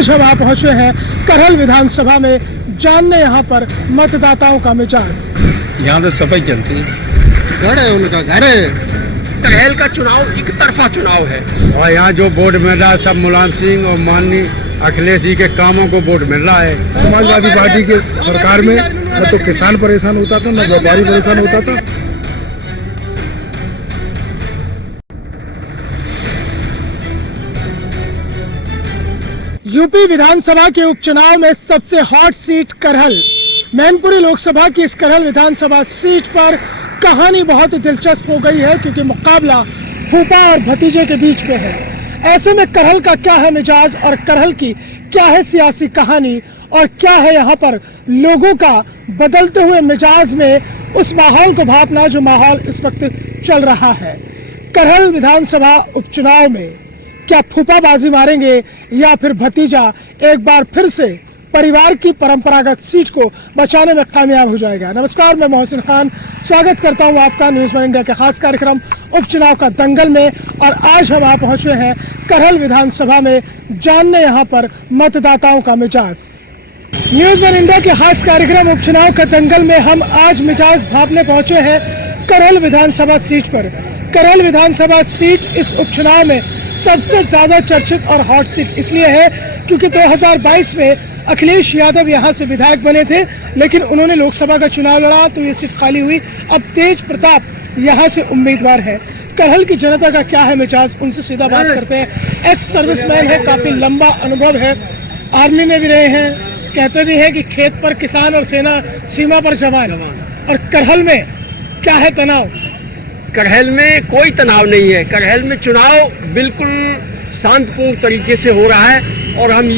आज हम पहुंचे हैं करहल विधानसभा में, जानने यहाँ पर मतदाताओं का मिजाज। यहाँ तो सफाई चलती है, घर है उनका, घर है। करहल का चुनाव एक तरफा चुनाव है और यहाँ जो वोट मिल रहा है सब मुलायम सिंह और माननीय अखिलेश जी के कामों को वोट मिल रहा है। समाजवादी पार्टी के सरकार में न तो किसान परेशान होता था, न व्यापारी परेशान होता था। यूपी विधानसभा के उपचुनाव में सबसे हॉट सीट करहल, मैनपुरी लोकसभा की इस करहल विधानसभा सीट पर कहानी बहुत दिलचस्प हो गई है, क्योंकि मुकाबला फूफा और भतीजे के बीच में है। ऐसे में करहल का क्या है मिजाज और करहल की क्या है सियासी कहानी और क्या है यहाँ पर लोगों का बदलते हुए मिजाज में उस माहौल को भापना जो माहौल इस वक्त चल रहा है। करहल विधानसभा उपचुनाव में क्या फूफा बाजी मारेंगे या फिर भतीजा एक बार फिर से परिवार की परंपरागत सीट को बचाने में कामयाब हो जाएगा। नमस्कार, मैं मोहसिन खान स्वागत करता हूं आपका न्यूज़ वन इंडिया के खास कार्यक्रम उपचुनाव का दंगल में। और आज हम पहुंचे हैं करहल विधानसभा में, जानने यहां पर मतदाताओं का मिजाज। न्यूज़ वन इंडिया के खास कार्यक्रम उपचुनाव का दंगल में हम आज मिजाज भापने पहुंचे हैं करहल विधानसभा सीट पर। करहल विधानसभा सीट इस उपचुनाव में सबसे ज्यादा चर्चित और हॉट सीट इसलिए है क्योंकि 2022 में अखिलेश यादव यहां से विधायक बने थे, लेकिन उन्होंने लोकसभा का चुनाव लड़ा तो ये सीट खाली हुई। अब तेज प्रताप यहां से उम्मीदवार है। करहल की जनता का क्या है मिजाज, उनसे सीधा बात करते हैं। एक्स सर्विसमैन है, काफी लंबा अनुभव है, आर्मी में भी रहे हैं, कहते भी है कि खेत पर किसान और सेना सीमा पर जवान। और करहल में क्या है तनाव? करहल में कोई तनाव नहीं है। करहल में चुनाव बिल्कुल शांतिपूर्ण तरीके से हो रहा है और हम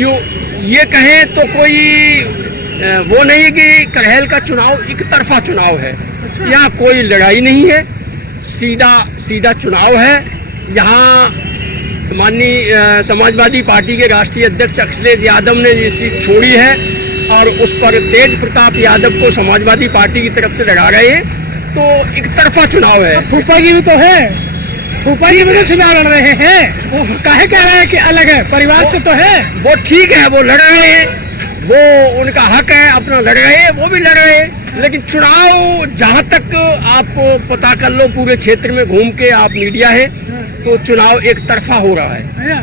ये कहें तो कोई वो नहीं है कि करहल का चुनाव एक तरफा चुनाव है। यहाँ कोई लड़ाई नहीं है, सीधा चुनाव है। यहाँ माननीय समाजवादी पार्टी के राष्ट्रीय अध्यक्ष अखिलेश यादव ने ये सीट छोड़ी है और उस पर तेज प्रताप यादव को समाजवादी पार्टी की तरफ से लड़ा रहे हैं, तो एक तरफा चुनाव है। फूफा जी भी तो है, फूफा जी भी तो चुनाव लड़ रहे हैं, वो काहे कह रहे हैं कि अलग है, परिवार से तो है। वो ठीक है, वो लड़ रहे हैं, वो उनका हक है, अपना लड़ रहे हैं, वो भी लड़ रहे हैं। लेकिन चुनाव जहाँ तक आप पता कर लो पूरे क्षेत्र में घूम के, आप मीडिया है, तो चुनाव एक तरफा हो रहा है।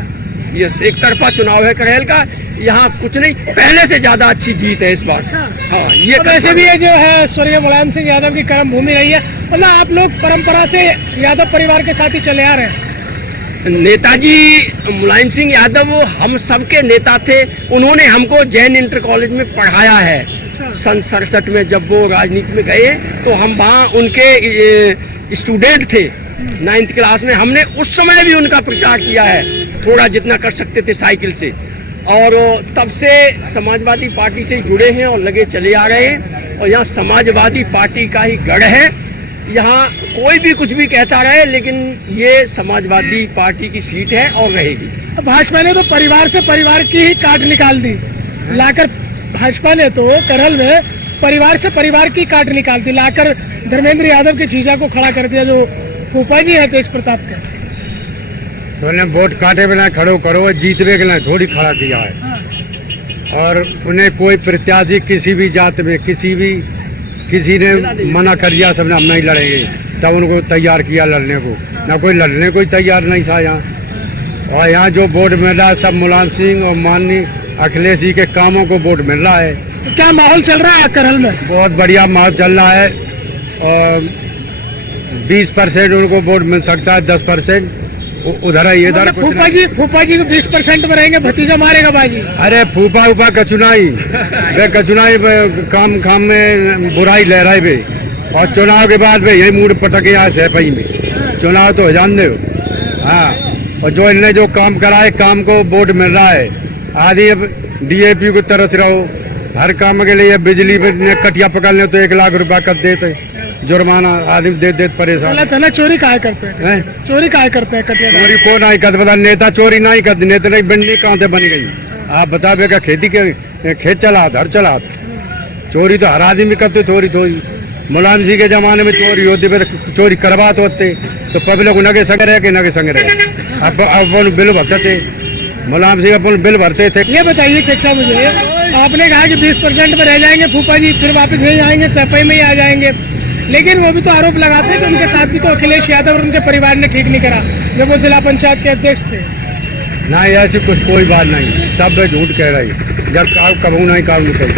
यस, एक तरफा चुनाव है करहल का। यहाँ कुछ नहीं, पहले से ज्यादा अच्छी जीत है इस बार। हाँ, ये तो वैसे भी ये जो है स्वर्गीय मुलायम सिंह यादव की कर्म भूमि रही है, मतलब आप लोग परंपरा से यादव परिवार के साथ ही चले आ रहे हैं। नेताजी मुलायम सिंह यादव हम सबके नेता थे, उन्होंने हमको जैन इंटर कॉलेज में पढ़ाया है। सन 67 में जब वो राजनीति में गए तो हम वहाँ उनके स्टूडेंट थे 9th क्लास में। हमने उस समय भी उनका प्रचार किया है, थोड़ा जितना कर सकते थे साइकिल से, और तब से समाजवादी पार्टी से जुड़े हैं और लगे चले आ रहे हैं। और यहाँ समाजवादी पार्टी का ही गढ़ है, यहाँ कोई भी कुछ भी कहता रहे, लेकिन ये समाजवादी पार्टी की सीट है और रहेगी। भाजपा ने तो परिवार से परिवार की ही काट निकाल दी लाकर, भाजपा ने तो करहल में परिवार से परिवार की काट निकाल दी लाकर धर्मेंद्र यादव के जीजा को खड़ा कर दिया, जो फूफा जी है तेज प्रताप के। तो उन्हें वोट काटे बिना खड़ो करो, जीतवे के लिए थोड़ी खड़ा किया है। और उन्हें कोई प्रत्याशी किसी भी जात में किसी ने मना कर दिया, सबने हम नहीं लड़ेंगे, तब उनको तैयार किया लड़ने को। ना कोई लड़ने को तैयार नहीं था यहाँ। और यहाँ जो वोट मिल रहा है सब मुलायम सिंह और माननीय अखिलेश जी के कामों को वोट मिल रहा है। तो क्या माहौल चल रहा है करहल में? बहुत बढ़िया माहौल चल रहा है और 20% उनको वोट मिल सकता है, 10% उधर है, इधर कुछ नहीं। फूफा जी तो 20% में रहेंगे, भतीजा मारेगा बाजी। अरे फूफा कचुनाई वे कचुनाई काम में बुराई लहराए वे, और चुनाव के बाद वे यही मूड पटके यहाँ सैपई में। चुनाव तो जान दो। हाँ, और जो इनने जो काम कराए, काम को वोट मिल रहा है। आदि अब DAP को तरस रहो, हर काम के लिए बिजली में कटिया पकड़ने तो 1 लाख रुपया कर देते जुर्माना, आदमी दे परेशान। चोरी काहे करते हैं? चोरी काहे करते हैं? कटिया चोरी को नहीं करते, बता नेता चोरी नहीं करते। नेता नहीं बननी कहाँ से बन गई? आप बता बेगा, खेती के खेत चला घर चला, चोरी तो हर आदमी करते थोड़ी। मुलायम सिंह के जमाने में चोरी होती, चोरी करवा तो होते, तो पब्लिक नगे संग रहे कि नगे संग रहे। अब बिल भरते मुलायम सिंह अपन बिल भरते थे। ये बताइए चचा मुझे, आपने कहा कि 20% में रह जाएंगे फूफा जी, फिर वापस नहीं आएंगे, सफाई में ही आ जाएंगे, लेकिन वो भी तो आरोप लगाते हैं कि उनके साथ भी तो अखिलेश यादव और उनके परिवार ने ठीक नहीं करा जब वो जिला पंचायत के अध्यक्ष थे। ना ऐसी कुछ कोई बात नहीं, सब झूठ कह रही, जब कबू नहीं काम नहीं करी।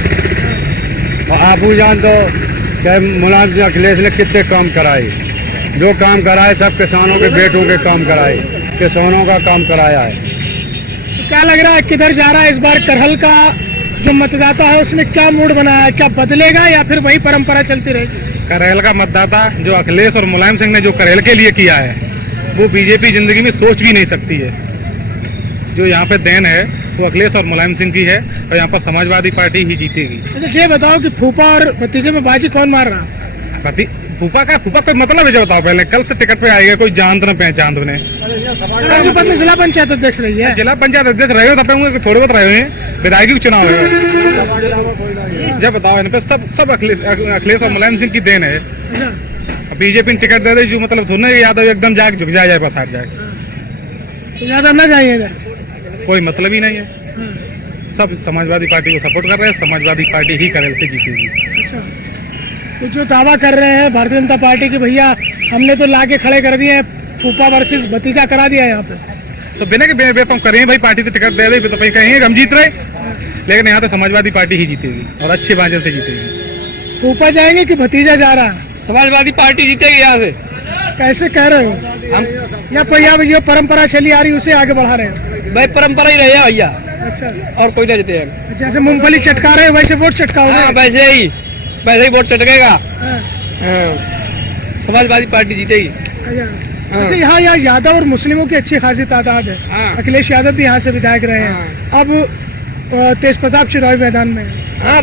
और आप जान तो क्या मुलायम सिंह अखिलेश ने कितने काम कराए, जो काम कराए सब किसानों के बेटों के काम कराए, किसानों का काम कराया है। तो क्या लग रहा है किधर जा रहा है इस बार करहल का जो मतदाता है, उसने क्या मूड बनाया है, क्या बदलेगा या फिर वही परंपरा चलती रहेगी? करेल का मतदाता जो अखिलेश और मुलायम सिंह ने जो करेल के लिए किया है वो बीजेपी जिंदगी में सोच भी नहीं सकती है। जो यहाँ पे देन है वो अखिलेश और मुलायम सिंह की है और यहाँ पर समाजवादी पार्टी ही जीतेगी। अच्छा ये बताओ कि फूफा और भतीजे में बाजी कौन मार रहा है? फूफा कोई मतलब है? जो बताओ पहले, कल से टिकट पे आएगा कोई जानत न पहचान तुमने? आपकी पत्नी जिला पंचायत अध्यक्ष रही है। जिला पंचायत अध्यक्ष रहे हो तब पे थोड़े बहुत रहे हुए हैं, विधायकी चुनाव है। जब बताओ इन पे सब अखिलेश और मुलायम सिंह की देन है। बीजेपी ने टिकट दे दी जो मतलब थोड़ा यादव एकदम जाके झुक जाए बस हट जाए, यादव न जाइए इधर, कोई मतलब ही नहीं है। सब समाजवादी पार्टी को सपोर्ट कर रहे हैं, समाजवादी पार्टी ही करेल से जीतेगी। अच्छा तो जो दावा कर रहे हैं भारतीय जनता पार्टी की, भैया हमने तो लाके खड़े कर दिए, फूफा वर्सेस भतीजा करा दिया यहाँ पे, तो बिना के बेपम करें भाई, पार्टी तो टिकट दे दे तो भाई कहेंगे हम जीत रहे, लेकिन यहाँ तो समाजवादी पार्टी ही जीतेगी और अच्छे मार्जिन से जीतेगी। फूफा जाएंगे कि भतीजा जा रहा है? समाजवादी पार्टी जीतेगी यहाँ से। कैसे कह रहे हो हम या भैया जो परंपरा चली आ रही उसे आगे बढ़ा रहे हो? भाई परंपरा ही रहे भैया, अच्छा और कोई नहीं जीतेगा। जैसे मूंगफली चटका रहे हो वैसे वोट चटकाओगे? हाँ वैसे ही वोट चटकेगा। समाजवादी पार्टी जीतेगी। अच्छा यहाँ यादव और मुस्लिमों की अच्छी खासी तादाद है। अखिलेश यादव भी यहाँ से विधायक रहे हैं, अब तेज प्रताप चिरौरी मैदान में। हाँ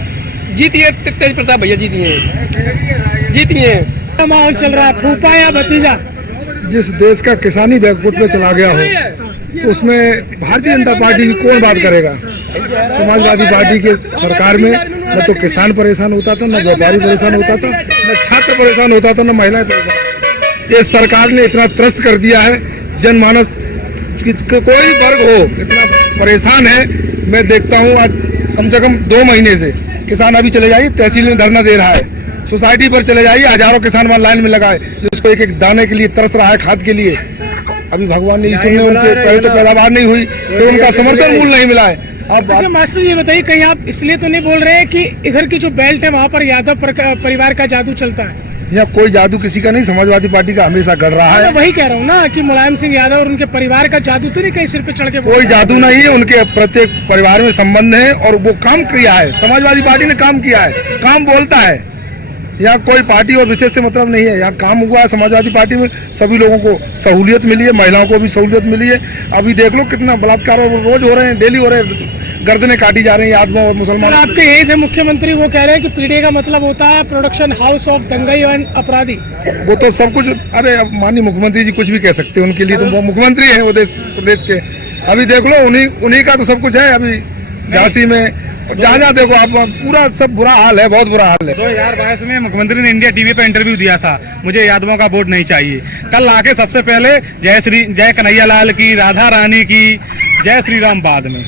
जीतिए तेज प्रताप भैया, जीतिए। क्या माहौल चल रहा है, फूफा या भतीजा? जिस देश का किसानी बैकफुट पे चला गया हो तो उसमें भारतीय जनता पार्टी की कौन बात करेगा? समाजवादी पार्टी के सरकार में न तो किसान परेशान होता था, न व्यापारी परेशान होता था, न छात्र परेशान होता था, न महिलाएं परेशान। इस सरकार ने इतना त्रस्त कर दिया है, जनमानस की कोई वर्ग हो इतना परेशान है। मैं देखता हूँ आज कम से कम 2 महीने से किसान अभी चले जाइए तहसील में धरना दे रहा है, सोसाइटी पर चले जाइए हजारों किसान वहाँ लाइन में लगाए, जिसको एक एक दाने के लिए तरस रहा है, खाद के लिए। अभी भगवान ने ईश्वर ने उनके पहले तो पैदावार नहीं हुई, तो उनका समर्थन मूल्य नहीं मिला है। अब अच्छा मास्टर ये बताइए, कहीं आप इसलिए तो नहीं बोल रहे हैं कि इधर की जो बेल्ट है वहाँ पर यादव परिवार का जादू चलता है? यहाँ कोई जादू किसी का नहीं, समाजवादी पार्टी का हमेशा गढ़ रहा है। मैं वही कह रहा हूँ ना कि मुलायम सिंह यादव और उनके परिवार का जादू तो नहीं कहीं सिर पे चढ़ के? कोई जादू नहीं है, उनके प्रत्येक परिवार में संबंध है और वो काम किया है, समाजवादी पार्टी ने काम किया है, काम बोलता है। यहाँ कोई पार्टी और विशेष से मतलब नहीं है, यहाँ काम हुआ है। समाजवादी पार्टी में सभी लोगों को सहूलियत मिली है, महिलाओं को भी सहूलियत मिली है। अभी देख लो कितना बलात्कार रोज हो रहे हैं, डेली हो रहे हैं, गर्दनें काटी जा रही हैं आदमों और मुसलमानों। आपके यही थे मुख्यमंत्री, वो कह रहे हैं कि पीडीए का मतलब होता है प्रोडक्शन हाउस ऑफ दंगाई एंड अपराधी। वो तो सब कुछ, अरे अब माननीय मुख्यमंत्री जी कुछ भी कह सकते हैं, उनके लिए तो वो मुख्यमंत्री है वो प्रदेश के। अभी देख लो उन्हीं का तो सब कुछ है। अभी झांसी में जहाँ देखो आप पूरा सब बुरा हाल है, बहुत बुरा हाल है। 2022 में मुख्यमंत्री ने इंडिया टीवी पे इंटरव्यू दिया था, मुझे यादवों का वोट नहीं चाहिए। कल आके सबसे पहले जय कन्हैया लाल की, राधा रानी की, जय श्री राम बाद में।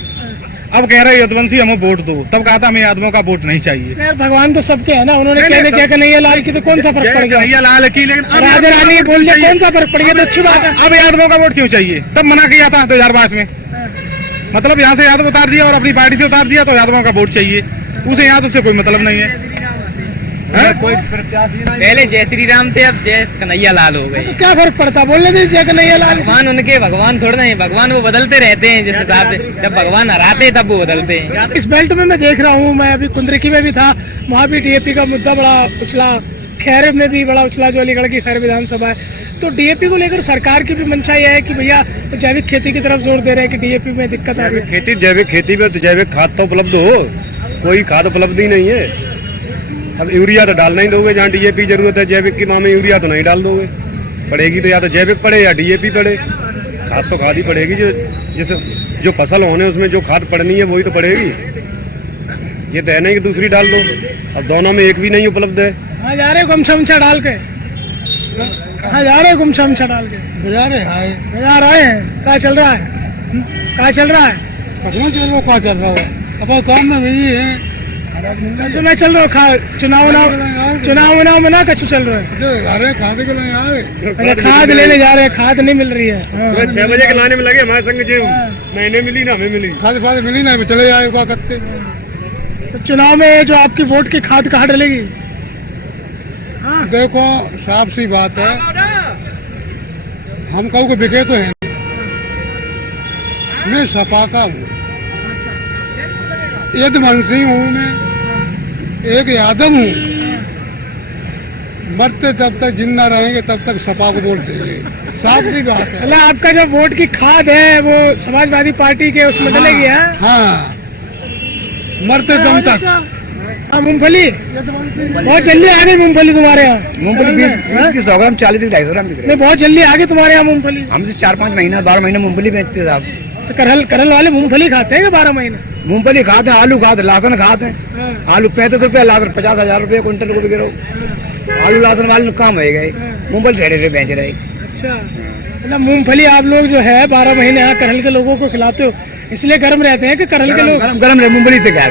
अब कह रहे यदुवंशी हमें वोट दो, तब कहा था हमें यादवों का वोट नहीं चाहिए। भगवान तो सबके है ना, उन्होंने कह दिया जय कन्हैया लाल की तो कौन सा फर्क पड़ गया? कन्हैया लाल की, लेकिन राधा रानी बोल दिया कौन सा फर्क पड़ गया? तो अच्छी बात है। अब यादवों का वोट क्यों चाहिए? तब मना किया था 2022 में, मतलब यहाँ से यादव उतार दिया और अपनी पार्टी से उतार दिया तो यादवों का वोट चाहिए, उसे यहाँ से कोई मतलब नहीं है। पहले जय श्री राम थे, अब जय कन्हैया लाल हो गए। तो क्या फर्क पड़ता? बोलने दे जय कन्हैया लाल। भगवान उनके भगवान थोड़े नहीं, भगवान वो बदलते रहते हैं जिस हिसाब से, जब भगवान हराते हैं तब वो बदलते हैं। इस बेल्ट में मैं देख रहा हूँ, मैं अभी कुंदरकी में भी था, वहाँ भी डीएपी का मुद्दा बड़ा उछला, खैर में भी बड़ा उछला, जो अलीगढ़ की खैर विधानसभा है। तो डीएपी को लेकर सरकार की भी मंशा यह है कि भैया जैविक खेती की तरफ जोर दे रहे हैं कि डीएपी में दिक्कत आ रही है। खेती जैविक खेती में तो जैविक खाद तो उपलब्ध हो, कोई खाद उपलब्ध ही नहीं है। अब यूरिया तो डालना ही दोगे, जहाँ डीएपी जरूरत है जैविक की, वहाँ में यूरिया तो नहीं डाल दोगे। पड़ेगी तो या तो जैविक पड़े या डीएपी पड़े, खाद तो खाद ही पड़ेगी। जो फसल होने उसमें जो खाद पड़नी है वही तो पड़ेगी। ये तो है नहीं कि दूसरी डाल दो, अब दोनों में एक भी नहीं उपलब्ध है। कहाँ जा रहे हो गमछा डाल के? कहाँ जा रहे हो गमछा डाल के? बाजार बाजार आए हैं, क्या चल रहा है? कहाँ चल रहा है? कहाँ चल रहा कहाँ चल रहा है अब काम में वही है चुनाव चल रहा है, चुनाव में ना कछु चल रहा है। अरे खाने के लिए आए अच्छा, खाद लेने जा रहे हैं, खाद नहीं मिल रही है। हाँ। 6 बजे के लाने में लगे हमारे संग जी, महीने मिली ना हमें मिली, खाद फाद मिली ना चले आए क्या करते। तो चुनाव में जो आपकी वोट की खाद कहाँ डलेगी? देखो साफ सी बात है, हम कहूँ को बिके तो है नहीं। मैं सपा का हूँ, यदुवंशी हूँ, मैं एक यादव हूँ। मरते तब तक जिंदा रहेंगे तब तक सपा को वोट देंगे, साफ सी बात है। मतलब आपका जो वोट की खाद है वो समाजवादी पार्टी के उसमें डलेगी? हाँ मरते दम तक। हाँ, मूंगफली बहुत जल्दी आ गई मूंगफली तुम्हारे यहाँ। मूंगफली 20 की 100 ग्राम 40 की 250 ग्राम बिक रही नहीं, बहुत जल्दी आ गई तुम्हारे यहाँ मूंगफली। है। हमसे 4-5 महीना 12 महीने मूंगफली बेचते साहब। तो करहल वाले मूंगफली खाते हैं 12 महीने? मूंगफली खाते हैं, आलू खाते हैं, लहसुन खाते हैं। आलू 35 रुपये, लहसुन 50,000 रुपये क्विंटल को बिक रहा हो। आलू लहसुन वाले काम हो गए, मूंगफली ठेठे बेच रहे। अच्छा, मतलब मूंगफली आप लोग जो है 12 महीने यहाँ करहल के लोगों को खिलाते हो, इसलिए गर्म रहते हैं कि करहल के लोग गरम रहे मूंगफली से क्या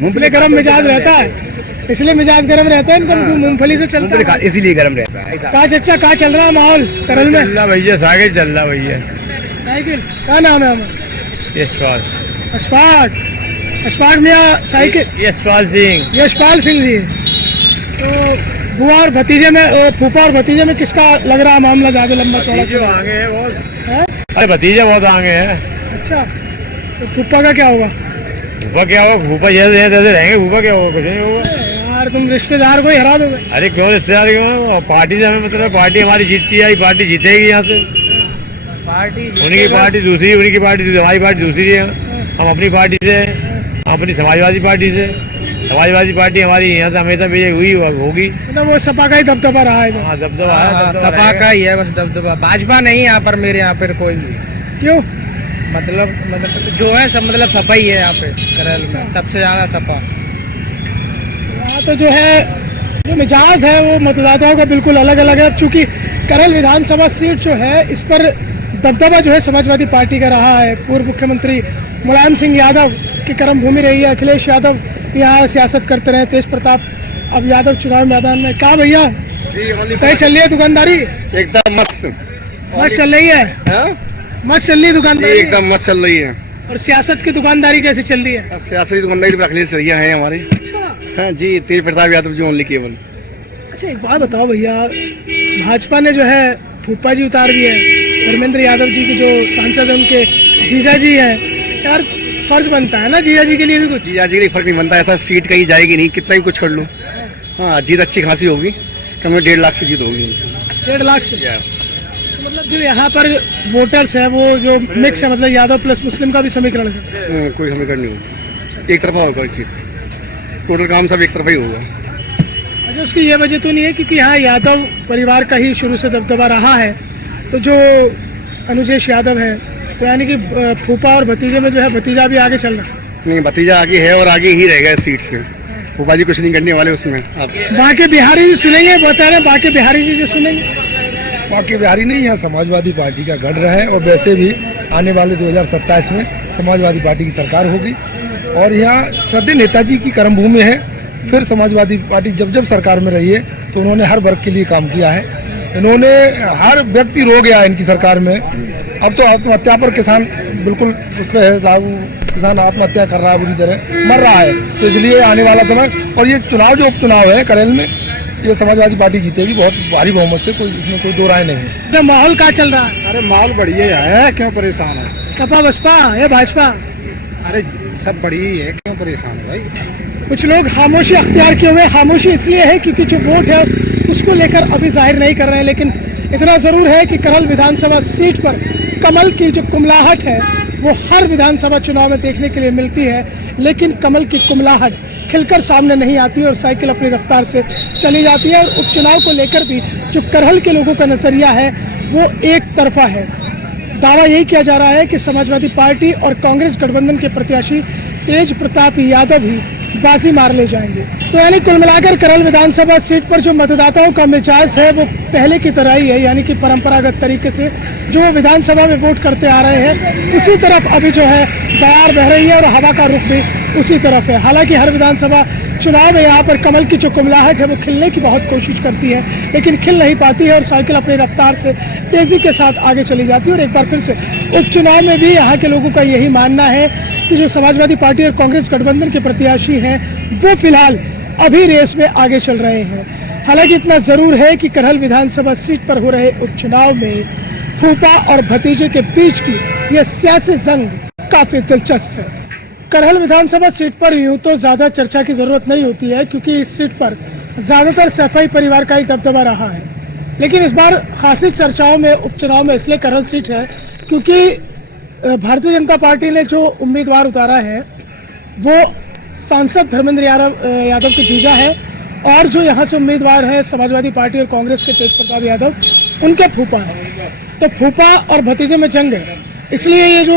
मूंगफली गर्म मिजाज रहता है, इसलिए मिजाज गर्म रहता है इनका, मूंगफली से चलता है। इसीलिए गरम रहता है। कहाँ चचा, कहाँ चल रहा है माहौल करहल में? भैया साइकिल चल रहा भैया। साइकिल क्या नाम है हमारा? यशपाल अशफाक मियाँ साइकिल। यशपाल सिंह जी। तो बुआ और भतीजे में, फूफा और भतीजे में किसका लग रहा है मामला ज्यादा लंबा चौड़ा चल रहा आगे है बहुत, है? अरे भतीजा बहुत आगे है। अच्छा, तो फूफा का क्या होगा? भूपा क्या होगा, भूपा जैसे रहेंगे, भूपा क्या होगा, कुछ नहीं होगा। यार तुम रिश्तेदार को ही हरा दोगे। अरे क्यों रिश्तेदार क्यों, पार्टी से हमें मतलब, पार्टी हमारी जीतती है, पार्टी जीतेगी यहाँ से। उनकी पार्टी दूसरी, उनकी पार्टी दूसरी, हमारी पार्टी दूसरी है। हम अपनी पार्टी से, अपनी समाजवादी पार्टी से, समाजवादी पार्टी हमारी यहाँ से हमेशा विजय हुई होगी। मतलब वो सपा का ही दबदबा रहा है। हाँ दबदबा है, सपा का ही है बस दबदबा, भाजपा नहीं यहाँ पर, मेरे यहाँ पर कोई भी। क्यों? मतलब जो है सब मतलब सपा ही है यहाँ पे करहल में, सबसे ज्यादा सपा। यहाँ तो जो है जो मिजाज है वो मतदाताओं का बिल्कुल अलग अलग है। चूंकि करहल विधानसभा सीट जो है इस पर दबदबा जो है समाजवादी पार्टी का रहा है। पूर्व मुख्यमंत्री मुलायम सिंह यादव की कर्मभूमि रही है, अखिलेश यादव यहाँ सियासत करते रहे, तेज प्रताप अब यादव चुनाव मैदान में। क्या भैया सही चल रही है दुकानदारी? एकदम मस्त मस्त चल रही है, मस्त चल रही है दुकानदारी, एकदम मस्त चल रही है। और सियासत की दुकानदारी कैसी चल रही है? सियासी दुकानदारी पर अखिलेश भैया है हमारे। हाँ जी, तेज प्रताप यादव जी ओनली केवल। अच्छा, एक बात बताओ भैया, भाजपा ने जो है फूफा जी उतार दिए, धर्मेंद्र यादव जी की जो सांसद है उनके जीजा जी हैं, यार फर्ज बनता है ना जीजा जी के लिए भी कुछ? जीजा जी के लिए फर्क नहीं बनता, ऐसा सीट कहीं जाएगी नहीं, कितना भी कुछ छोड़ लो। हाँ जीत अच्छी खासी होगी, कम 1.5 लाख से जीत होगी। 1.5 लाख से? तो मतलब जो यहाँ पर वोटर्स है वो जो मिक्स है, मतलब यादव प्लस मुस्लिम का भी समीकरण है? कोई समीकरण नहीं होगा, एक तरफा होगा जीत, टोटल काम सब एक तरफा ही होगा। अच्छा, उसकी ये वजह तो नहीं है क्योंकि यहाँ यादव परिवार का ही शुरू से दबदबा रहा है, तो जो अनुजेश यादव है तो यानी कि फूफा और भतीजे में जो है भतीजा भी आगे चल रहा है? नहीं, भतीजा आगे है और आगे ही रहेगा इस सीट से, फूफा जी कुछ नहीं करने वाले उसमें। आप बाकी बिहारी जी सुनेंगे, बता रहे हैं बाकी बिहारी जी जो सुनेंगे? बाकी बिहारी नहीं, यहाँ समाजवादी पार्टी का गढ़ रहा है और वैसे भी आने वाले 2027 में समाजवादी पार्टी की सरकार होगी और यहाँ श्रद्धेय नेताजी की कर्मभूमि है। फिर समाजवादी पार्टी जब जब सरकार में रही है तो उन्होंने हर वर्ग के लिए काम किया है, इन्होंने हर व्यक्ति रो गया है इनकी सरकार में। अब तो आत्महत्या पर किसान बिल्कुल उस पर है लागू, किसान आत्महत्या कर रहा है, बुरी तरह मर रहा है। तो इसलिए आने वाला समय और ये चुनाव जो उपचुनाव है करहल में, ये समाजवादी पार्टी जीतेगी बहुत भारी बहुमत से, कोई इसमें कोई दो राय नहीं है। तो माहौल क्या चल रहा है? अरे माहौल बढ़िया है, क्यों परेशान है? सपा बसपा या भाजपा? अरे सब बढ़िया ही है, क्यों परेशान है भाई? कुछ लोग खामोशी अख्तियार किए हुए, खामोशी इसलिए है क्योंकि जो वोट है उसको लेकर अभी जाहिर नहीं कर रहे हैं, लेकिन इतना ज़रूर है कि करहल विधानसभा सीट पर कमल की जो कुमलाहट है वो हर विधानसभा चुनाव में देखने के लिए मिलती है, लेकिन कमल की कुमलाहट खिलकर सामने नहीं आती और साइकिल अपनी रफ्तार से चली जाती है। और उपचुनाव को लेकर भी जो करहल के लोगों का नज़रिया है वो एक तरफा है। दावा यही किया जा रहा है कि समाजवादी पार्टी और कांग्रेस गठबंधन के प्रत्याशी तेज प्रताप यादव ही बाजी मार ले जाएंगे। तो यानी कुल मिलाकर करल विधानसभा सीट पर जो मतदाताओं का मिजाज है वो पहले की तरह ही है, यानी कि परंपरागत तरीके से जो विधानसभा में वोट करते आ रहे हैं उसी तरफ अभी जो है बयार बह रही है और हवा का रुख भी उसी तरफ है। हालांकि हर विधानसभा चुनाव में यहाँ पर कमल की जो कुमलाहट है वो खिलने की बहुत कोशिश करती है, लेकिन खिल नहीं पाती है और साइकिल अपनी रफ्तार से तेजी के साथ आगे चली जाती है। और एक बार फिर से उपचुनाव में भी यहाँ के लोगों का यही मानना है कि जो समाजवादी पार्टी और कांग्रेस गठबंधन के प्रत्याशी हैं वो फिलहाल अभी रेस में आगे चल रहे हैं। हालांकि इतना जरूर है कि करहल विधानसभा सीट पर हो रहे उपचुनाव में फूफा और भतीजे के बीच की यह सियासी जंग काफी दिलचस्प है। करहल विधानसभा सीट पर यूं तो ज्यादा चर्चा की जरूरत नहीं होती है क्योंकि इस सीट पर ज्यादातर सैफई परिवार का ही दबदबा रहा है, लेकिन इस बार खासी चर्चाओं में उपचुनाव में इसलिए करहल सीट है क्योंकि भारतीय जनता पार्टी ने जो उम्मीदवार उतारा है वो सांसद धर्मेंद्र यादव के जीजा है और जो यहाँ से उम्मीदवार है समाजवादी पार्टी और कांग्रेस के तेज प्रताप यादव उनके फूफा है। तो फूफा और भतीजे में जंग है, इसलिए ये जो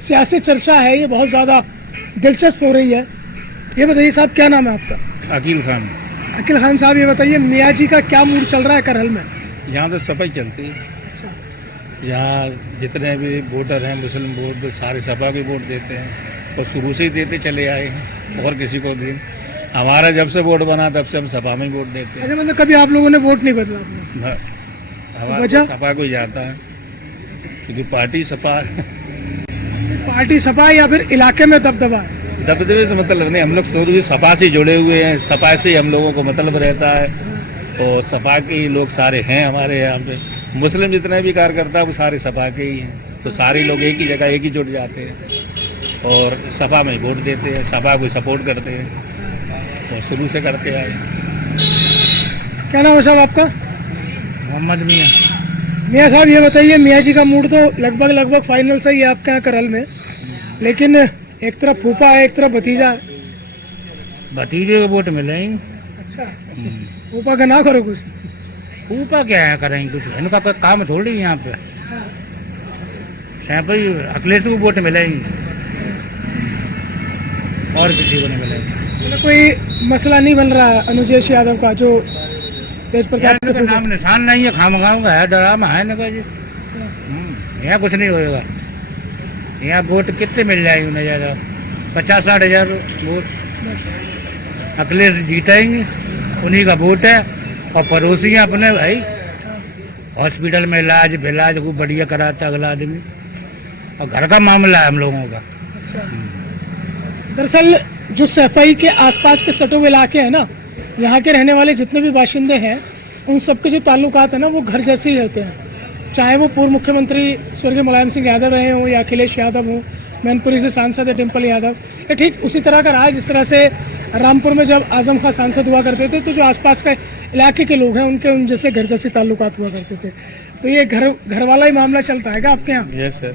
सियासी चर्चा है ये बहुत ज़्यादा दिलचस्प हो रही है। ये बताइए साहब, क्या नाम है आपका? अकील खान। अकील खान साहब, ये बताइए मियाँ जी का क्या मूड चल रहा है करहल में? यहाँ तो सफाई चलती है, यहाँ जितने भी वोटर हैं मुस्लिम वोट सारे सपा के वोट देते हैं और शुरू से ही देते चले आए हैं और किसी को दिन हमारा जब से वोट बना तब से हम सपा में ही वोट देते हैं। अच्छा, मतलब कभी आप लोगों ने वोट नहीं बदला अपना? हाँ, हमारा वजह? सपा को ही जाता है क्योंकि पार्टी सपा है। पार्टी सपा या फिर इलाके में दबदबा है? दबदबे से मतलब नहीं, हम लोग शुरू से सपा से जुड़े हुए हैं, सपा से ही हम लोगों को मतलब रहता है और सपा के ही लोग सारे हैं हमारे यहाँ पे। मुस्लिम जितने भी कार्यकर्ता है वो सारे सपा के ही हैं, तो सारे लोग एक ही जगह एक ही जुट जाते हैं और सपा में वोट देते हैं, सपा को सपोर्ट करते हैं और शुरू से करते आए। क्या नाम है साहब आपका? मोहम्मद मियाँ। मियाँ साहब, ये बताइए मियाँ जी का मूड तो लगभग फाइनल सही है आपके यहाँ करहल में, लेकिन एक तरफ फूफा है एक तरफ भतीजा है। भतीजे को वोट मिलेंगे। अच्छा, फूफा का ना करो कुछ? ऊपर क्या है करेंगे कुछ, इनका तो काम थोड़ी यहाँ पे। सैपई अखिलेश को वोट मिलेंगे और किसी को नहीं मिलेंगे। मतलब कोई मसला नहीं बन रहा अनुजेश यादव का जो तेज प्रताप के फूफा? नाम निशान नहीं है, खाम का है, डरामा है ना जी। यहाँ कुछ नहीं होएगा, यहाँ वोट कितने मिल जाएंगे उन्हें? ज़्यादा 50-60 हज़ार वोट अखिलेश जीतेंगे, उन्हीं का वोट है। और पड़ोसी अपने भाई हॉस्पिटल में इलाज खूब बढ़िया कराता अगला आदमी, और घर का मामला है हम लोगों का। दरअसल जो सैफई के आसपास के सटो इलाके हैं ना, यहाँ के रहने वाले जितने भी बाशिंदे हैं उन सबके जो ताल्लुकात हैं ना वो घर जैसे ही रहते हैं, चाहे वो पूर्व मुख्यमंत्री स्वर्गीय मुलायम सिंह यादव रहे हों या अखिलेश यादव हों, मैनपुरी से सांसद है डिम्पल यादव, ये ठीक उसी तरह का रहा है जिस तरह से रामपुर में जब आजम खां सांसद हुआ करते थे तो जो आसपास के इलाके के लोग हैं उनके उन जैसे घर जैसे ताल्लुकात हुआ करते थे। तो ये घर वाला ही मामला चलता है क्या आपके यहाँ? Yes sir.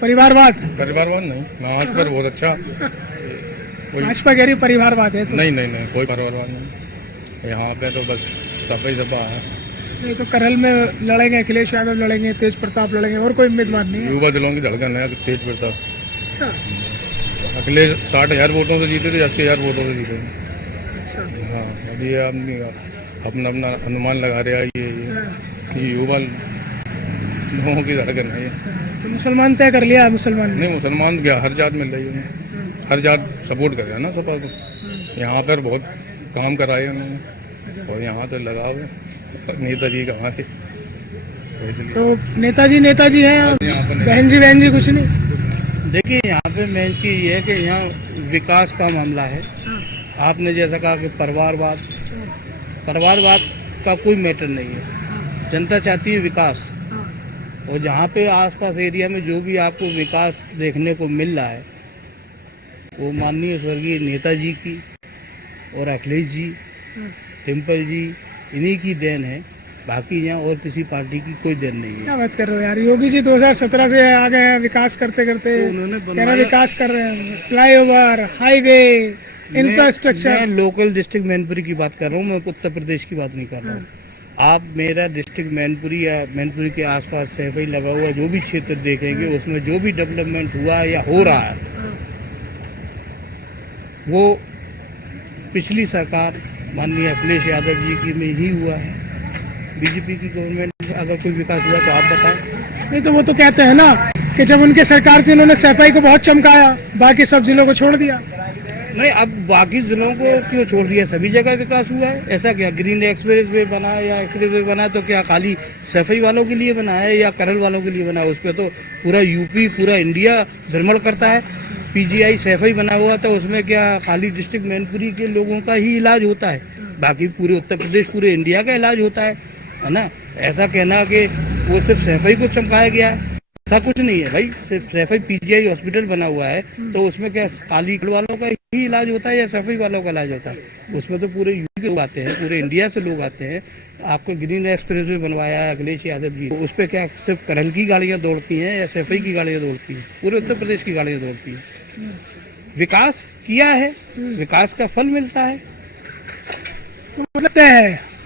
परिवारवाद? परिवारवाद नहीं, भाजपा पर बहुत अच्छा। भाजपा कह रही परिवारवाद है तो? नहीं कोई परिवारवाद नहीं, यहाँ पे तो बस सफाई सपा है। नहीं तो करहल में लड़ेंगे, अखिलेश यादव लड़ेंगे, तेज प्रताप लड़ेंगे, और कोई उम्मीदवार नहीं है? युवा दलों की धड़कन है तेज प्रताप। अच्छा, अखिलेश 60,000 वोटों से जीते थे, 80,000 वोटों से जीते थे। अच्छा। हाँ, अभी ये आदमी अपना अनुमान लगा रहा है, ये युवा लोगों की धड़कन है ये। तो मुसलमान तय कर लिया? मुसलमान नहीं, मुसलमान क्या, हर जात मिल रही है, हर जात सपोर्ट कर रहा है ना सपा को। यहाँ पर बहुत काम कराए उन्होंने और यहाँ से लगाव है नेताजी का हमारे, तो नेताजी हैं, बहन जी कुछ नहीं? देखिए यहाँ पे मेन चीज़ ये है कि यहाँ विकास का मामला है। आपने जैसा कहा कि परिवारवाद का कोई मैटर नहीं है, जनता चाहती है विकास। और जहाँ पे आसपास एरिया में जो भी आपको विकास देखने को मिल रहा है वो माननीय स्वर्गीय नेताजी की और अखिलेश जी, डिम्पल जी, इन्हीं की देन है। बाकी यहाँ और किसी पार्टी की कोई देन नहीं है। क्या बात कर रहे हो यार, योगी जी 2017 से आ गए हैं विकास करते करते, तो उन्होंने कह रहे विकास कर रहे हैं, फ्लाईओवर, हाईवे, इंफ्रास्ट्रक्चर। मैं लोकल डिस्ट्रिक्ट मैनपुरी की बात कर रहा हूँ, मैं उत्तर प्रदेश की बात नहीं कर रहा हूँ। आप मेरा डिस्ट्रिक्ट मैनपुरी या मैनपुरी के आसपास सैफई लगा हुआ जो भी क्षेत्र देखेंगे उसमें जो भी डेवलपमेंट हुआ या हो रहा है वो पिछली सरकार माननीय अखिलेश यादव जी की में ही हुआ है। बीजेपी की गवर्नमेंट अगर कोई विकास हुआ तो आप बताएं। नहीं तो वो तो कहते हैं ना कि जब उनके सरकार थी उन्होंने सफाई को बहुत चमकाया, बाकी सब जिलों को छोड़ दिया। नहीं, अब बाकी जिलों को क्यों छोड़ दिया? सभी जगह विकास हुआ है। ऐसा क्या ग्रीन एक्सप्रेस वे बना है या एक्सप्रेस वे बना है तो क्या खाली सफाई वालों के लिए बना है या करल वालों के लिए बना है? उस पर तो पूरा यूपी पूरा इंडिया भ्रमण करता है। पीजीआई सफाई बना हुआ था, उसमें क्या खाली डिस्ट्रिक्ट मैनपुरी के लोगों का ही इलाज होता है? बाकी पूरे उत्तर प्रदेश पूरे इंडिया का इलाज होता है ना। ऐसा कहना कि वो सिर्फ सफाई को चमकाया गया है, ऐसा कुछ नहीं है भाई। सिर्फ सफाई पीजीआई हॉस्पिटल बना हुआ है तो उसमें क्या खाली वालों का ही इलाज होता है या सफाई वालों का इलाज होता है? उसमें तो पूरे यूपी के लोग आते हैं, पूरे इंडिया से लोग आते हैं। आपको ग्रीन एक्सप्रेस वे बनवाया है अखिलेश यादव जी, तो उस पर क्या सिर्फ करल की गाड़ियाँ दौड़ती हैं या सफाई की गाड़ियाँ दौड़ती हैं? पूरे उत्तर प्रदेश की गाड़ियाँ दौड़ती हैं। विकास किया है, विकास का फल मिलता है। मतलब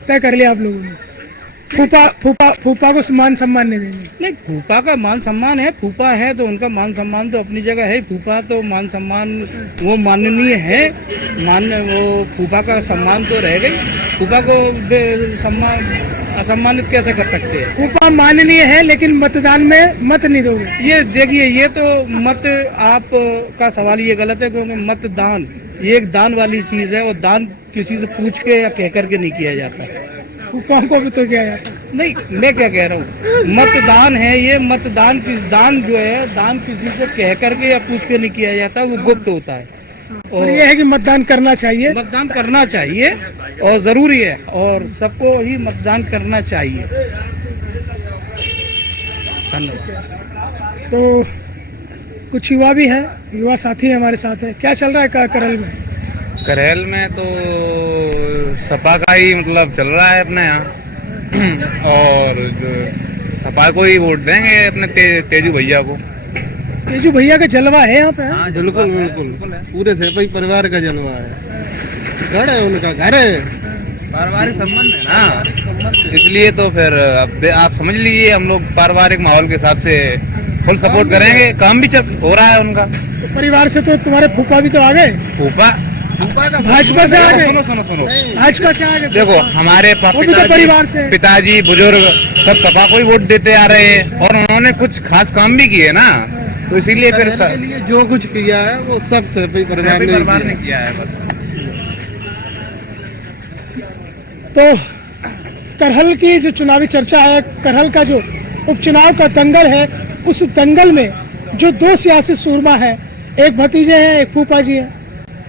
तय कर लिया आप लोगों ने, फूफा को मान सम्मान नहीं देंगे? नहीं, फूफा का मान सम्मान है। फूफा है तो उनका मान सम्मान तो अपनी जगह है। फूफा तो मान सम्मान वो माननीय है, वो फूफा का सम्मान तो रह गई। फूफा को सम्मान असम्मानित कैसे कर सकते हैं? फूफा माननीय है लेकिन मतदान में मत नहीं दोगे? ये देखिए, ये तो मत आप का सवाल ये गलत है, क्योंकि मतदान ये एक दान वाली चीज है और दान किसी से पूछ के या कह करके नहीं किया जाता। फूफा को भी तो किया जाता नहीं, मैं क्या कह रहा हूँ, मतदान है ये। मतदान दान जो है, दान किसी से कह करके या पूछ के नहीं किया जाता, वो गुप्त होता है। और ये है कि मतदान करना चाहिए, मतदान करना चाहिए और जरूरी है और सबको ही मतदान करना चाहिए। धन्यवाद। तो कुछ युवा भी हैं, युवा साथी हमारे साथ है। क्या चल रहा है करल में? करेल में तो सपा का ही मतलब चल रहा है अपने यहाँ और सपा को ही वोट देंगे अपने तेजू भैया को। तेजू भैया का जलवा है यहाँ पे? हाँ, बिल्कुल बिल्कुल, पूरे सैफई परिवार का जलवा है। घर है उनका, घर है, पारिवारिक संबंध है ना, इसलिए तो फिर अब आप समझ लीजिए हम लोग पारिवारिक माहौल के हिसाब से फुल सपोर्ट करेंगे। काम भी हो रहा है उनका। तो परिवार से तो तुम्हारे फूफा भी तो आ गए? फूफा भाजपा से आ गए? सुनो भाजपा से आ गए? देखो, हमारे परिवार से पिताजी बुजुर्ग सब सपा को ही वोट देते आ रहे हैं और उन्होंने कुछ खास काम भी किए ना, तो इसीलिए फिर लिए जो कुछ किया है वो सब सैफई परिवार ने किया है बस। तो करहल की जो चुनावी चर्चा है, करहल का जो उपचुनाव का दंगल है, उस दंगल में जो दो सियासी सूरमा है, एक भतीजे हैं एक फूफा जी हैं।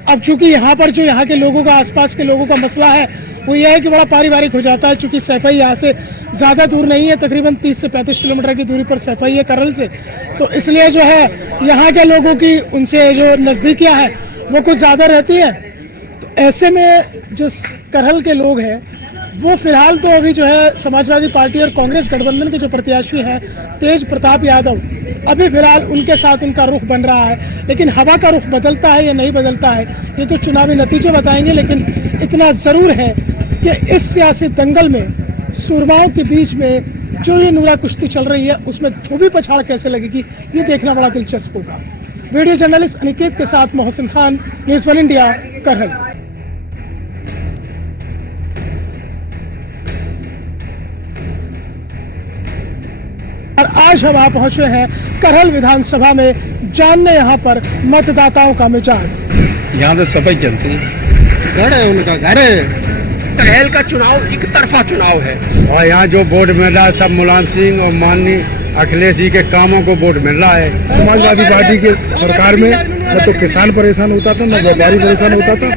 अब चूंकि यहाँ पर जो यहाँ के लोगों का, आसपास के लोगों का मसला है वो ये है कि बड़ा पारिवारिक हो जाता है। चूंकि सैफई यहाँ से ज़्यादा दूर नहीं है, तकरीबन 30 से 35 किलोमीटर की दूरी पर सैफई है करहल से, तो इसलिए जो है यहाँ के लोगों की उनसे जो नज़दीकियाँ हैं वो कुछ ज़्यादा रहती है। तो ऐसे में जो करहल के लोग हैं वो फिलहाल तो अभी जो है समाजवादी पार्टी और कांग्रेस गठबंधन के जो प्रत्याशी हैं तेज प्रताप यादव, अभी फिलहाल उनके साथ उनका रुख बन रहा है। लेकिन हवा का रुख बदलता है या नहीं बदलता है ये तो चुनावी नतीजे बताएंगे। लेकिन इतना ज़रूर है कि इस सियासी दंगल में सूरमाओं के बीच में जो ये नूरा कुश्ती चल रही है उसमें धोबी पछाड़ कैसे लगेगी ये देखना बड़ा दिलचस्प होगा। वीडियो जर्नलिस्ट अनिकेत के साथ मोहसिन खान, न्यूज़ 1 इंडिया, करहल। और आज हम वहाँ पहुंचे हैं करहल विधानसभा में, जानने यहाँ पर मतदाताओं का मिजाज। यहाँ तो सफाई चलती है, घर है उनका, घर है। करहल का चुनाव एक तरफा चुनाव है और यहाँ जो वोट मिल रहा है सब मुलायम सिंह और माननीय अखिलेश जी के कामों को वोट मिल रहा है। समाजवादी पार्टी के सरकार में न तो किसान परेशान होता था, न व्यापारी परेशान होता था,